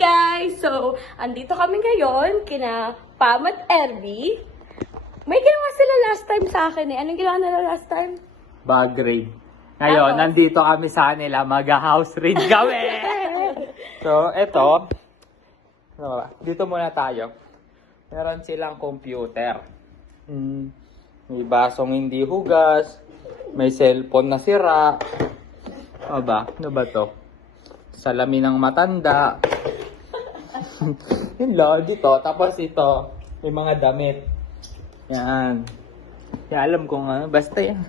guys! So, andito kami ngayon kina Pam at Erby. May ginawa sila last time sa akin eh. Anong ginawa nila last time? Bag raid. Ngayon, Tapos? nandito kami sa kanila, mag-house raid kami! So, eto. Dito muna tayo. Meron silang computer. May basong hindi hugas. May cellphone na sira. Ano ba? Ano ba to? Salamin ng matanda. Yun lang, dito. Tapos ito, may mga damit. Yan. Yan, alam ko nga. Basta yan.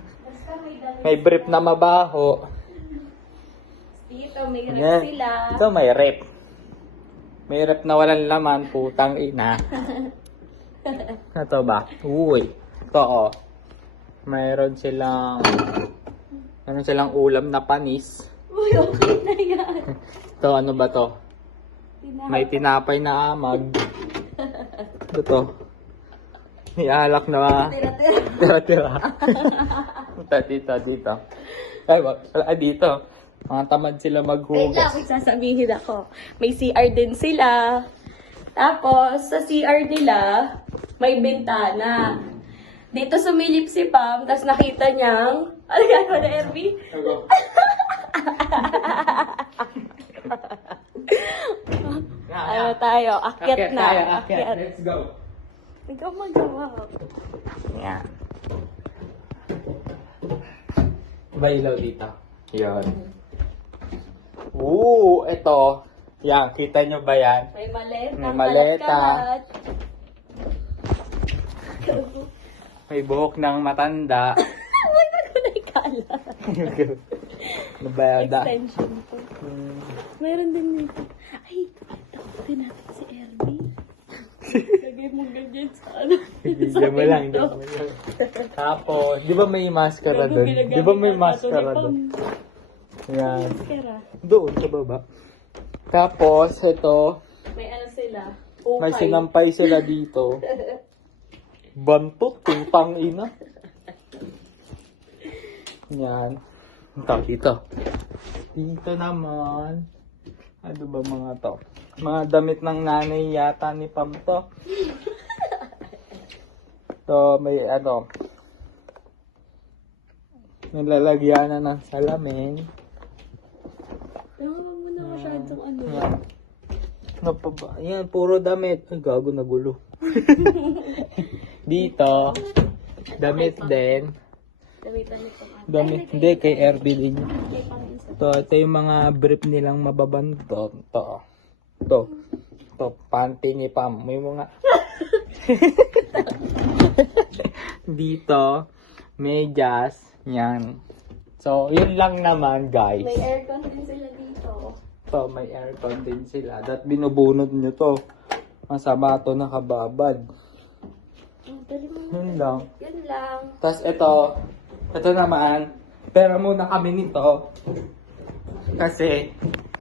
May brief na mabaho. Dito, may rep Yan. sila. Ito may rep. May rep na walang laman, putang ina. Ito ba? Uy. Ito oh. Mayroon silang ulam na panis. Uy, okay na yan. Ito, ano ba to? May tinapay na amag. Ito to. May alak na tira-tira. Dito. Ay, dito. Mga tamad sila Wait lang, maghugas. may sasabihin ako. May CR din sila. Tapos, sa CR nila, may bintana. Dito sumilip si Pam, tapos nakita niyang... Ano gano'n na, Erby? Ano tayo? Akyat na. Akyat. Let's go. Ikaw magawa. Yan. Bailaw dito. Yun. Ito. Yan, kita nyo ba yan? May maleta. May maleta. kalat-kalat. May buhok ng matanda. Ano na ikala? Nabayada. Extension ko. Mayroon din dito. Ay, takutin natin si Erby. Lagay mo ganyan sa ano. Diyan mo lang. Tapos, di ba may maskara doon? Di ba may maskara doon? Yan. Maskara. Doon, sa baba. Tapos, ito. May ano sila. May Ukay. sinampay sila dito. Bantot, putang ina. Yan. Ito, dito. Dito naman. Ano ba mga to? Mga damit ng nanay yata ni Pam to. So, may ano. Nilalagyan na ng salamin. Tama mo na masyadong ano. Yan. Ano pa ba? Yan, puro damit. Ay, gago na gulo. Dito, damit din. Damitan nito. Damit, hindi, kay Erby din. Ito yung mga brief nilang mababantot. Ito, panty ni Pam. May mga... Dito, medyas. Yan. So, yun lang naman, guys. May aircon din sila dito. So, may aircon din sila. That binubunod nyo to. Masama to nakababad. Dali mo. Yun lang. Yun lang. Tapos ito naman, pera muna kami nito. Kasi,